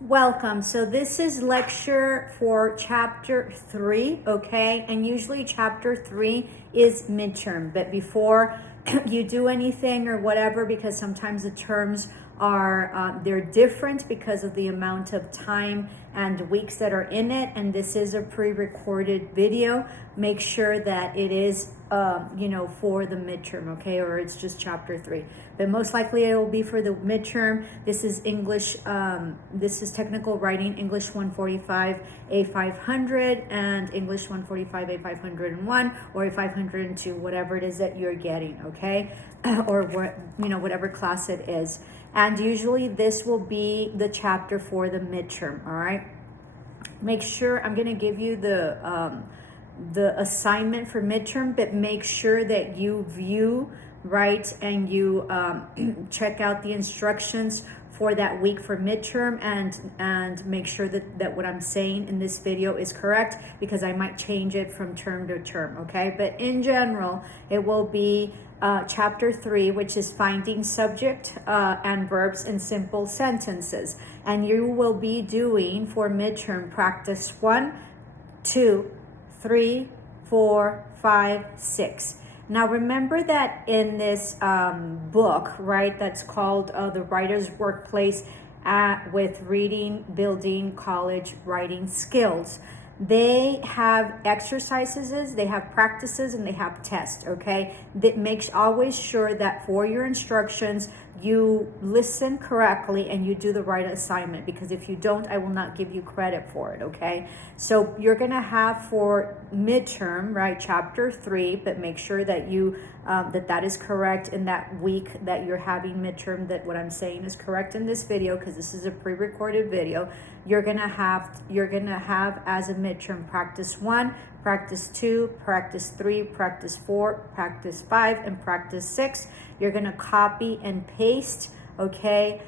Welcome. So this is lecture for chapter 3, okay? And usually chapter 3 is midterm, but before you do anything or whatever, because sometimes the terms are they're different because of the amount of time and weeks that are in it, and this is a pre-recorded video. Make sure that it is for the midterm, okay, or it's just chapter 3, but most likely it will be for the midterm. This is English, this is technical writing, English 145 A500 and English 145 A501 or A502, whatever it is that you're getting, okay, or what, whatever class it is. And usually this will be the chapter for the midterm, all right? Make sure, I'm going to give you the assignment for midterm, but make sure that you view, right, and you check out the instructions for that week for midterm, and make sure that what I'm saying in this video is correct, because I might change it from term to term, okay? But in general, it will be chapter 3, which is finding subject and verbs in simple sentences. And you will be doing for midterm practice 1, 2, 3, 4, 5, 6. Now remember that in this book, right, that's called The Writer's Workplace with Reading, Building College Writing Skills, they have exercises, they have practices, and they have tests, okay? That makes always sure that for your instructions, you listen correctly and you do the right assignment, because if you don't, I will not give you credit for it, okay? So you're gonna have for midterm, right, chapter 3, but make sure that you that is correct in that week that you're having midterm, that what I'm saying is correct in this video, because this is a pre-recorded video. You're gonna have as a midterm practice 1, practice 2, practice 3, practice 4, practice 5, and practice 6. You're gonna copy and paste, okay?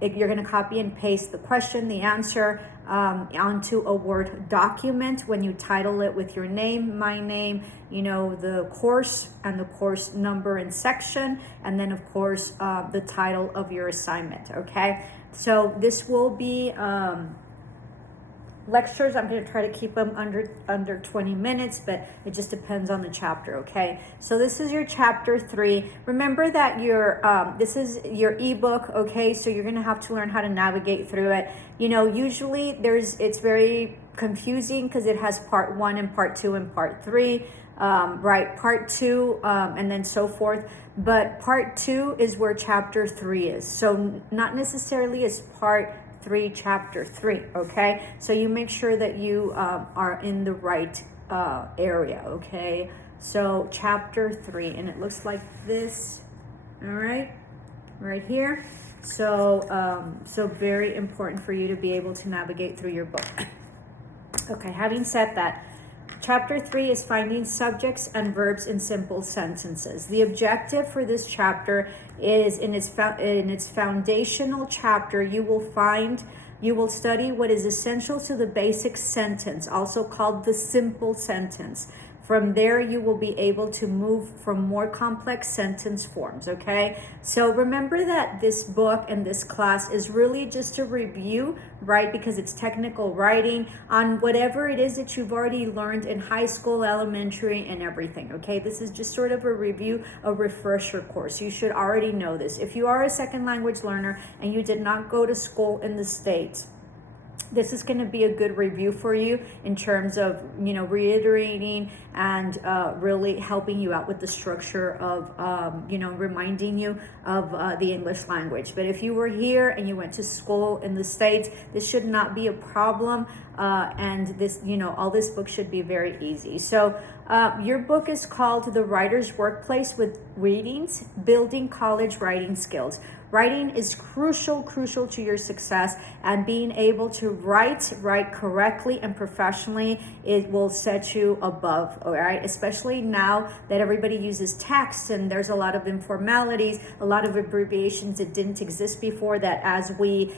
You're gonna copy and paste the question, the answer, onto a Word document when you title it with your name, my name, the course and the course number and section, and then of course the title of your assignment, okay? So this will be lectures. I'm going to try to keep them under 20 minutes, but it just depends on the chapter, okay? So this is your chapter 3. Remember that this is your ebook, okay? So you're going to have to learn how to navigate through it. Usually it's very confusing because it has part 1 and part 2 and part 3, right? Part 2 and then so forth. But part 2 is where chapter 3 is. So not necessarily is part 3 chapter 3, okay? So you make sure that you are in the right area, okay? So chapter 3, and it looks like this, all right, right here. So so very important for you to be able to navigate through your book. Okay, having said that, chapter 3 is finding subjects and verbs in simple sentences. The objective for this chapter is in its foundational chapter, you will study what is essential to the basic sentence, also called the simple sentence. From there, you will be able to move from more complex sentence forms, okay? So remember that this book and this class is really just a review, right? Because it's technical writing on whatever it is that you've already learned in high school, elementary, and everything, okay? This is just sort of a review, a refresher course. You should already know this. If you are a second language learner and you did not go to school in the States, this is going to be a good review for you in terms of, reiterating and really helping you out with the structure of, reminding you of the English language. But if you were here and you went to school in the States, this should not be a problem. And this, all this book should be very easy. So your book is called The Writer's Workplace with Readings, Building College Writing Skills. Writing is crucial to your success, and being able to write correctly and professionally, it will set you above, all right? Especially now that everybody uses text and there's a lot of informalities, a lot of abbreviations that didn't exist before, that as we,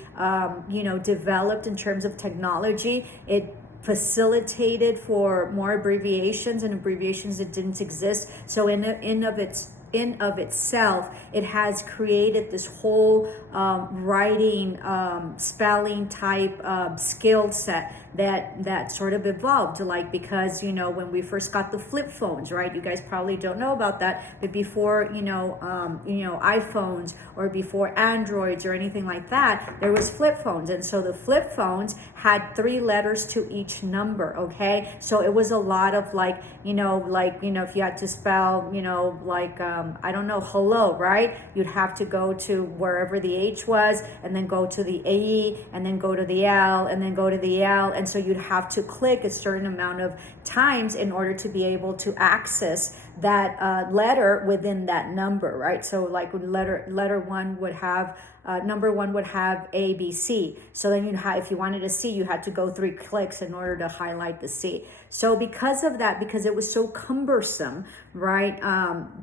developed in terms of technology, it facilitated for more abbreviations and abbreviations that didn't exist. So in of its in of itself, it has created this whole writing, spelling type skill set that sort of evolved. Like, because when we first got the flip phones, right? You guys probably don't know about that, but before iPhones or before Androids or anything like that, there was flip phones, and so the flip phones had 3 letters to each number. Okay, so it was a lot of like if you had to spell I don't know, hello, right? You'd have to go to wherever the H was, and then go to the A, and then go to the L, and then go to the L, and so you'd have to click a certain amount of times in order to be able to access that letter within that number, right? So like letter one would have number one would have A, B, C. So then if you wanted a C, you had to go 3 clicks in order to highlight the C. So because of that, because it was so cumbersome, right?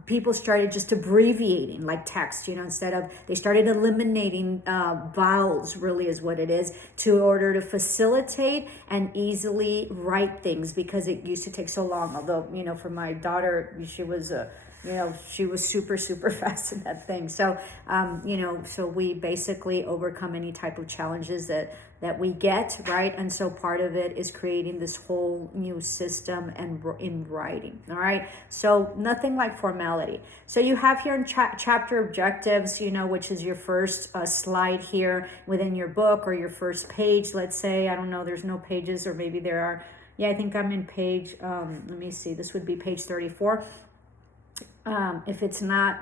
People started just abbreviating like text, they started eliminating vowels, really is what it is, to order to facilitate and easily write things, because it used to take so long. Although, for my daughter, she was she was super, super fast in that thing. So, so we basically overcome any type of challenges that we get, right? And so part of it is creating this whole new system and in writing, all right? So nothing like formality. So you have here in chapter objectives, which is your first slide here within your book, or your first page. Let's say, I don't know, there's no pages, or maybe there are. Yeah, I think I'm in page, let me see, this would be page 34. If it's not,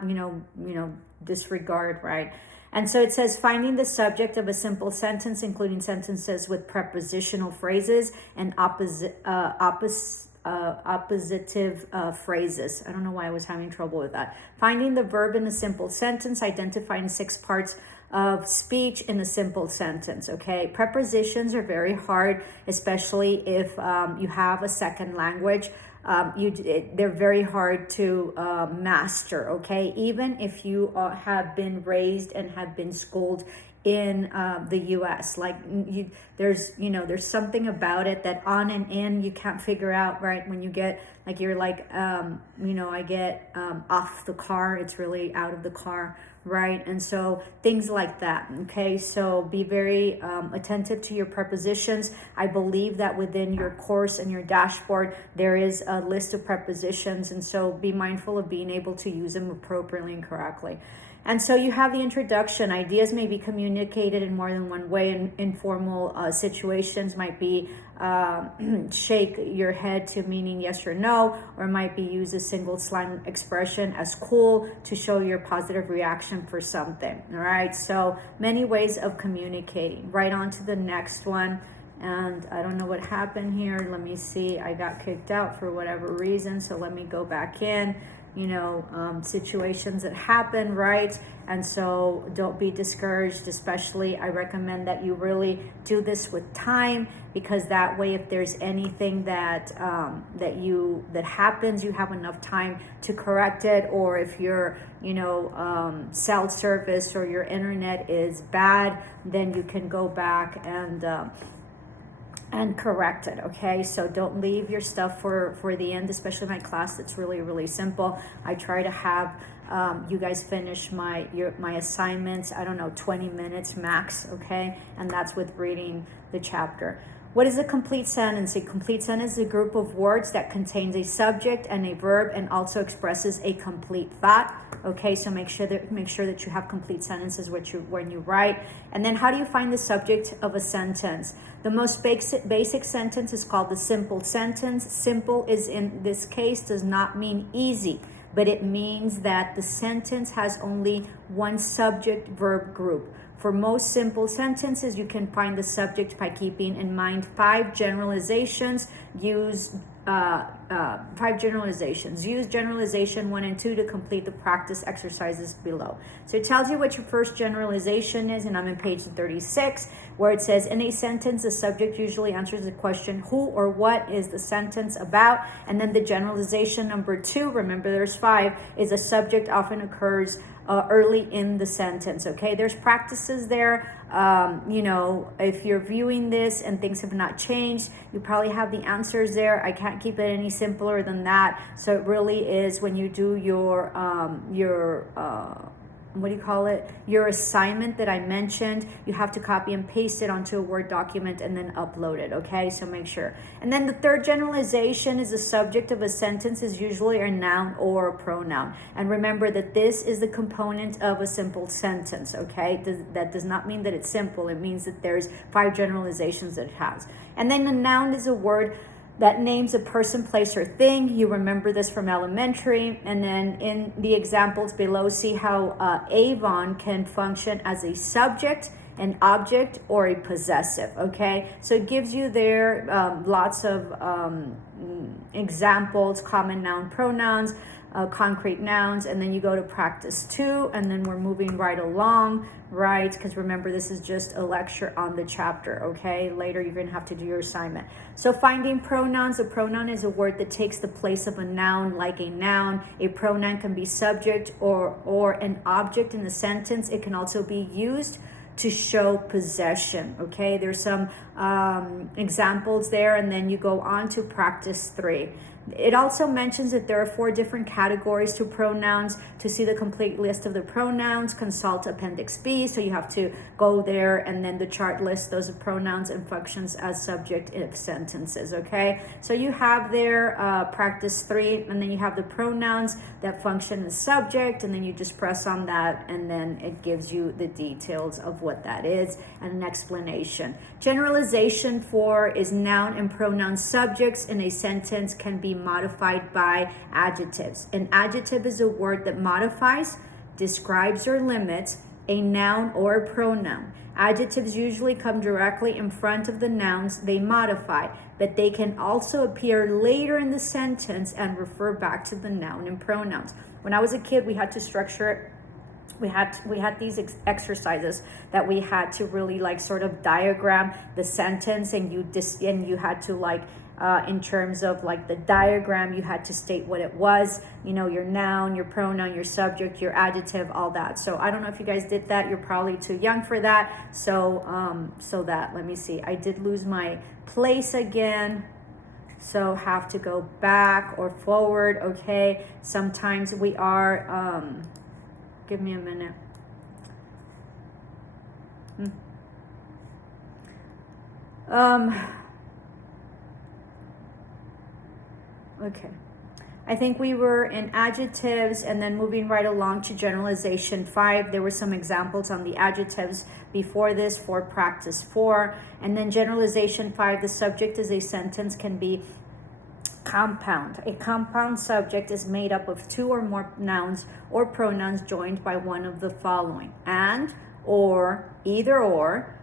disregard, right? And so it says, finding the subject of a simple sentence, including sentences with prepositional phrases and oppositive phrases. I don't know why I was having trouble with that. Finding the verb in a simple sentence, identifying 6 parts of speech in a simple sentence. Okay, prepositions are very hard, especially if you have a second language. They're very hard to master. Okay, even if you have been raised and have been schooled in the U.S. There's something about it that on and in you can't figure out, right? When you get I get off the car, it's really out of the car, right? And so things like that. Okay, so be very attentive to your prepositions. I believe that within your course and your dashboard there is a list of prepositions, and so be mindful of being able to use them appropriately and correctly. And so you have the introduction. Ideas may be communicated in more than one way. In informal situations might be shake your head to meaning yes or no, or might be use a single slang expression as cool to show your positive reaction for something. All right, so many ways of communicating. Right on to the next one. And I don't know what happened here. Let me see. I got kicked out for whatever reason, so let me go back in. Situations that happen, right? And so don't be discouraged. Especially, I recommend that you really do this with time, because that way, if there's anything that happens, you have enough time to correct it. Or if your cell service or your internet is bad, then you can go back and correct it. Okay, so don't leave your stuff for the end, especially my class. It's really, really simple. I try to have you guys finish my assignments, I don't know, 20 minutes max. Okay, and that's with reading the chapter. What is a complete sentence? A complete sentence is a group of words that contains a subject and a verb and also expresses a complete thought. Okay, so make sure that you have complete sentences when you write. And then how do you find the subject of a sentence? The most basic sentence is called the simple sentence. Simple is, in this case, does not mean easy, but it means that the sentence has only one subject verb group. For most simple sentences, you can find the subject by keeping in mind 5 generalizations. Use 5 generalizations. Use generalization 1 and 2 to complete the practice exercises below. So it tells you what your first generalization is, and I'm on page 36, where it says, in a sentence, the subject usually answers the question, who or what is the sentence about? And then the generalization number 2, remember there's 5, is a subject often occurs early in the sentence. Okay, there's practices there You know, if you're viewing this and things have not changed, you probably have the answers there. I can't keep it any simpler than that. So it really is when you do your what do you call it? Your assignment that I mentioned, you have to copy and paste it onto a Word document and then upload it, okay? So make sure. And then the third generalization is the subject of a sentence is usually a noun or a pronoun. And remember that this is the component of a simple sentence, okay? That does not mean that it's simple. It means that there's 5 generalizations that it has. And then the noun is a word that names a person, place, or thing. You remember this from elementary. And then in the examples below, see how Avon can function as a subject, an object, or a possessive, okay? So it gives you there lots of examples, common noun pronouns, concrete nouns, and then you go to practice 2, and then we're moving right along, right? Because remember, this is just a lecture on the chapter, okay? Later, you're going to have to do your assignment. So finding pronouns. A pronoun is a word that takes the place of a noun, like a noun. A pronoun can be subject or an object in the sentence. It can also be used to show possession, okay? There's some examples there, and then you go on to practice 3. It also mentions that there are 4 different categories to pronouns. To see the complete list of the pronouns, consult Appendix B. So you have to go there, and then the chart lists those pronouns and functions as subject of sentences, okay? So you have there practice 3, and then you have the pronouns that function as subject, and then you just press on that, and then it gives you the details of what that is and an explanation. Generalization 4 is noun and pronoun subjects in a sentence can be modified by adjectives. An adjective is a word that modifies, describes, or limits a noun or a pronoun. Adjectives usually come directly in front of the nouns they modify, but they can also appear later in the sentence and refer back to the noun and pronouns. When I was a kid, we had to structure it. We had these exercises that we had to really like sort of diagram the sentence, and you had to like in terms of like the diagram, you had to state what it was, you know, your noun, your pronoun, your subject, your adjective, all that. So I don't know if you guys did that. You're probably too young for that. So let me see. I did lose my place again. So have to go back or forward, okay? Sometimes we are, give me a minute. Okay. I think we were in adjectives, and then moving right along to generalization 5. There were some examples on the adjectives before this for practice 4. And then generalization 5, the subject is a sentence can be compound. A compound subject is made up of 2 or more nouns or pronouns joined by one of the following: and, or, either or,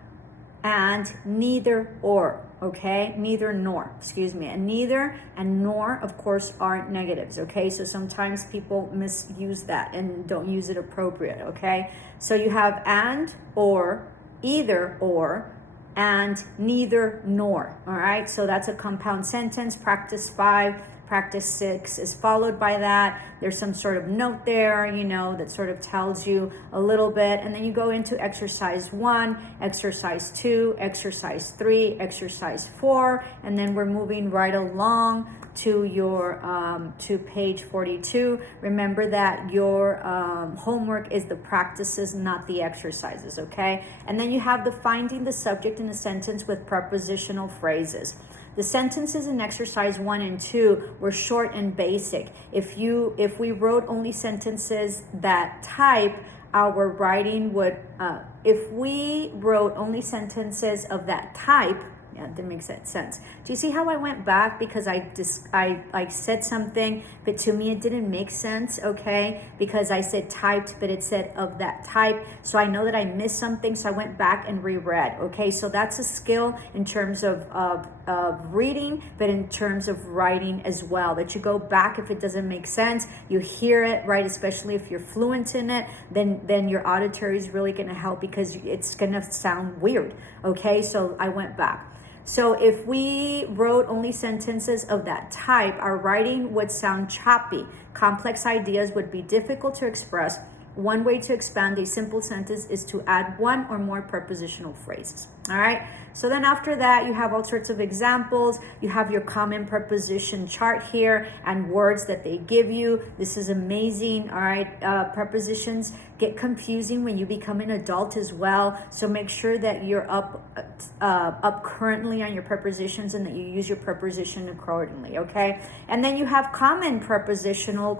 and neither or, okay? Neither nor, excuse me. And neither and nor, of course, are negatives, okay? So sometimes people misuse that and don't use it appropriate, okay? So you have and, or, either or, and neither nor, all right? So that's a compound sentence. Practice 5. Practice 6 is followed by that. There's some sort of note there, you know, that sort of tells you a little bit. And then you go into exercise 1, exercise 2, exercise 3, exercise 4. And then we're moving right along to your to page 42. Remember that your homework is the practices, not the exercises, okay? And then you have the finding the subject in a sentence with prepositional phrases. The sentences in exercise 1 and 2 were short and basic. If we wrote only sentences that type, our writing would, if we wrote only sentences of that type, yeah, that makes sense. Do you see how I went back because I said something, but to me it didn't make sense, okay? Because I said typed, but it said of that type. So I know that I missed something, so I went back and reread, okay? So that's a skill in terms of reading, but in terms of writing as well, that you go back if it doesn't make sense. You hear it, right? Especially if you're fluent in it, then your auditory is really going to help because it's going to sound weird, okay? So I went back. So if we wrote only sentences of that type, our writing would sound choppy. Complex ideas would be difficult to express, one way to expand a simple sentence is to add one or more prepositional phrases. All right. So then after that, you have all sorts of examples. You have your common preposition chart here and words that they give you. This is amazing. All right. Prepositions get confusing when you become an adult as well. So make sure that you're up currently on your prepositions and that you use your preposition accordingly. Okay. And then you have common prepositional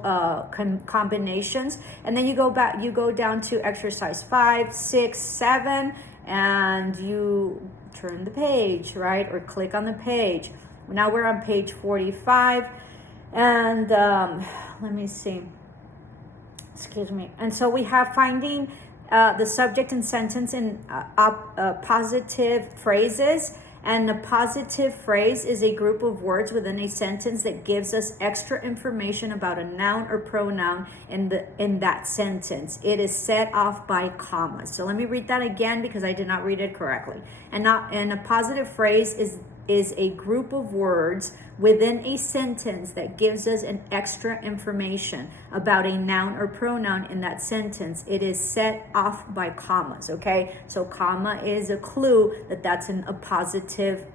combinations. And then you go down to exercise 5, 6, 7, and you turn the page, right? Or click on the page. Now we're on page 45. And let me see. Excuse me. And so we have finding the subject and sentence in positive phrases. And a positive phrase is a group of words within a sentence that gives us extra information about a noun or pronoun in that sentence. It is set off by commas. So let me read that again because I did not read it correctly. And a positive phrase is a group of words within a sentence that gives us an extra information about a noun or pronoun in that sentence. It is set off by commas, okay? So comma is a clue that that's a positive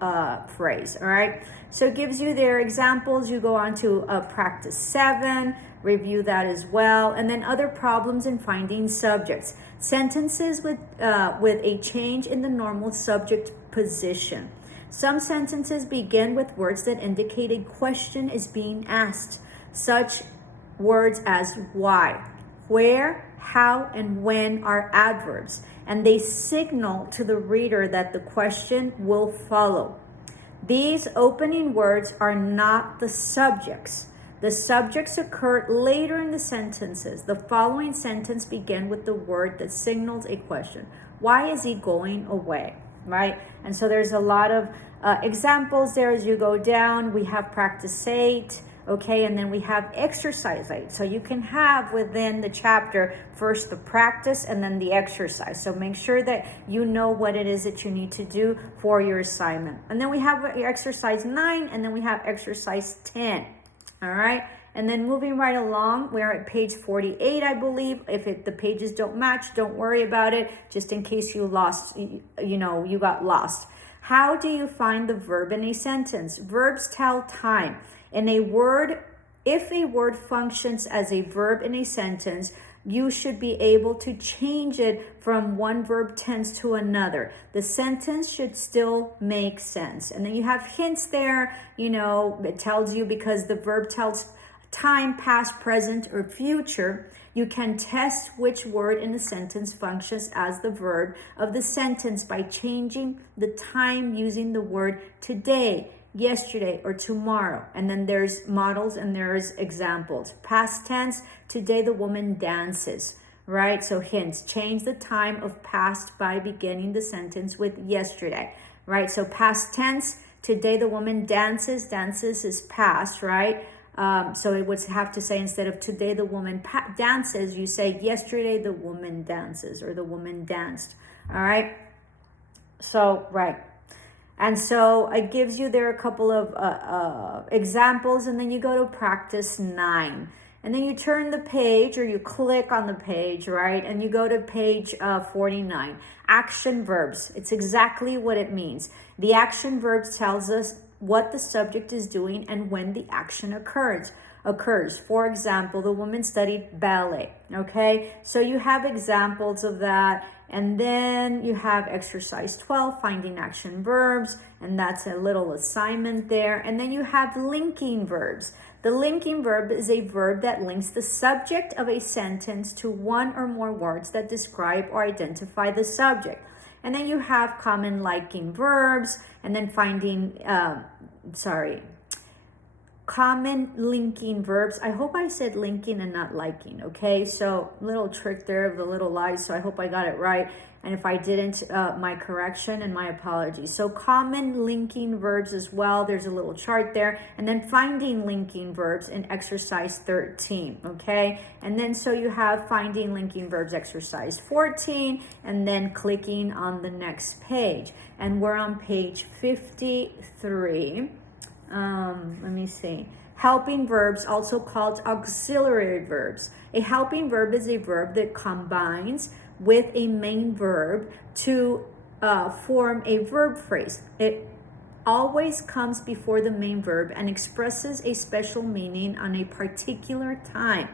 phrase, all right? So it gives you their examples. You go on to practice 7, review that as well. And then other problems in finding subjects. Sentences with a change in the normal subject position. Some sentences begin with words that indicate a question is being asked, such words as why, where, how, and when are adverbs, and they signal to the reader that the question will follow. These opening words are not the subjects. The subjects occur later in the sentences. The following sentence begins with the word that signals a question. Why is he going away? Right? And so there's a lot of examples there as you go down. We have practice 8, okay, and then we have exercise 8. So you can have within the chapter first the practice and then the exercise. So make sure that you know what it is that you need to do for your assignment. And then we have exercise 9, and then we have exercise 10. All right. And then moving right along, we're at page 48, I believe. If the pages don't match, don't worry about it, just in case you got lost. How do you find the verb in a sentence? Verbs tell time. If a word functions as a verb in a sentence, you should be able to change it from one verb tense to another. The sentence should still make sense. And then you have hints there, it tells you because the verb tells time, past, present, or future. You can test which word in the sentence functions as the verb of the sentence by changing the time using the word today, yesterday, or tomorrow. And then there's models and there's examples. Past tense, today the woman dances, right? So hints, change the time of past by beginning the sentence with yesterday, right? So past tense, today the woman dances. Dances is past, right? So it would have to say, instead of today the woman dances, you say yesterday the woman dances, or the woman danced. All right. So, right. And so it gives you there a couple of examples, and then you go to practice 9. And then you turn the page, or you click on the page, right? And you go to page 49. Action verbs. It's exactly what it means. The action verbs tells us what the subject is doing and when the action occurs. For example, the woman studied ballet. Okay, so you have examples of that. And then you have exercise 12, finding action verbs, and that's a little assignment there. And then you have linking verbs. The linking verb is a verb that links the subject of a sentence to one or more words that describe or identify the subject. And then you have common liking verbs, and then common linking verbs. I hope I said linking and not liking, okay? So little trick there of the little lies, so I hope I got it right. And if I didn't, my correction and my apologies. So common linking verbs as well. There's a little chart there. And then finding linking verbs in exercise 13, okay? And then so you have finding linking verbs exercise 14, and then clicking on the next page. And we're on page 53. Let me see. Helping verbs, also called auxiliary verbs. A helping verb is a verb that combines with a main verb to form a verb phrase. It always comes before the main verb and expresses a special meaning on a particular time.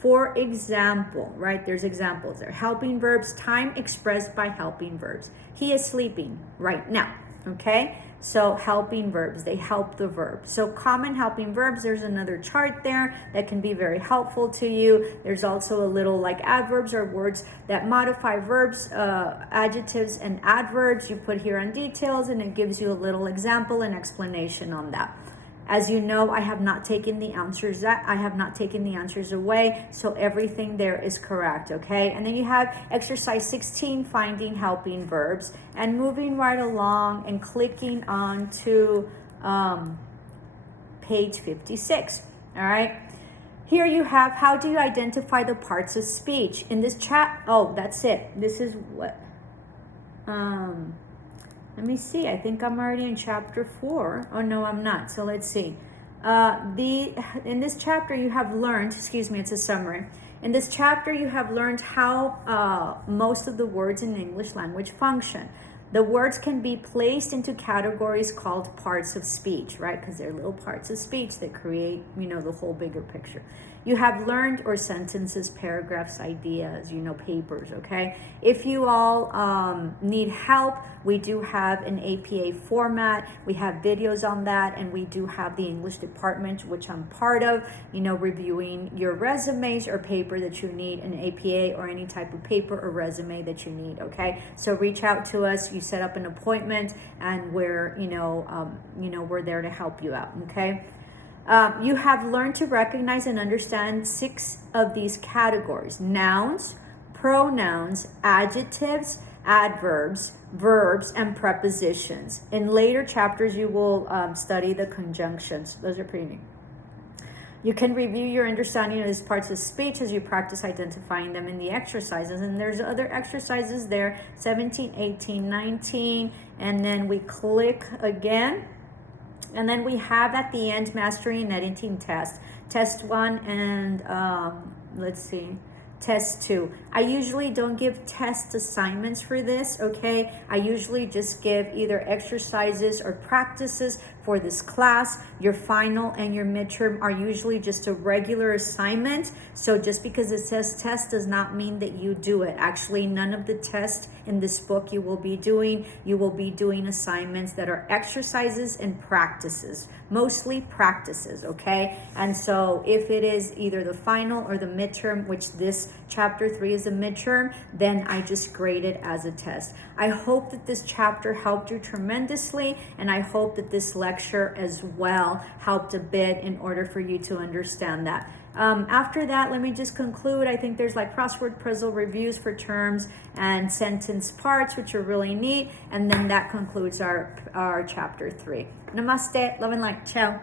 For example, right, there's examples there. Helping verbs, time expressed by helping verbs. He is sleeping right now, okay? So helping verbs, they help the verb. So common helping verbs, there's another chart there that can be very helpful to you. There's also a little like adverbs or words that modify verbs, adjectives and adverbs. You put here on details and it gives you a little example and explanation on that. As you know, I have not taken the answers away, so everything there is correct, okay? And then you have exercise 16, finding helping verbs, and moving right along and clicking on to page 56, all right? Here you have, how do you identify the parts of speech? In this that's it. This is what, let me see. I think I'm already in chapter 4. Oh, no, I'm not. So let's see. In this chapter, you have learned, it's a summary. In this chapter, you have learned how most of the words in the English language function. The words can be placed into categories called parts of speech, right? Because they're little parts of speech that create, the whole bigger picture. You have learned, or sentences, paragraphs, ideas, papers, okay? If you all need help, we do have an APA format. We have videos on that, and we do have the English department, which I'm part of, reviewing your resumes or paper that you need, an APA or any type of paper or resume that you need, okay? So reach out to us, you set up an appointment, and we're, we're there to help you out, okay? You have learned to recognize and understand 6 of these categories: nouns, pronouns, adjectives, adverbs, verbs, and prepositions. In later chapters, you will study the conjunctions. Those are pretty neat. You can review your understanding of these parts of speech as you practice identifying them in the exercises. And there's other exercises there, 17, 18, 19, and then we click again. And then we have at the end mastering and editing test. Test 1 and test 2. I usually don't give test assignments for this, okay? I usually just give either exercises or practices for this class. Your final and your midterm are usually just a regular assignment. So just because it says test does not mean that you do it. Actually, none of the tests in this book you will be doing. You will be doing assignments that are exercises and practices, mostly practices, okay? And so if it is either the final or the midterm, which this chapter 3 is a midterm, then I just grade it as a test. I hope that this chapter helped you tremendously, and I hope that this lecture as well helped a bit in order for you to understand that. After that, let me just conclude. I think there's like crossword puzzle reviews for terms and sentence parts, which are really neat. And then that concludes our chapter 3. Namaste, love and light, ciao.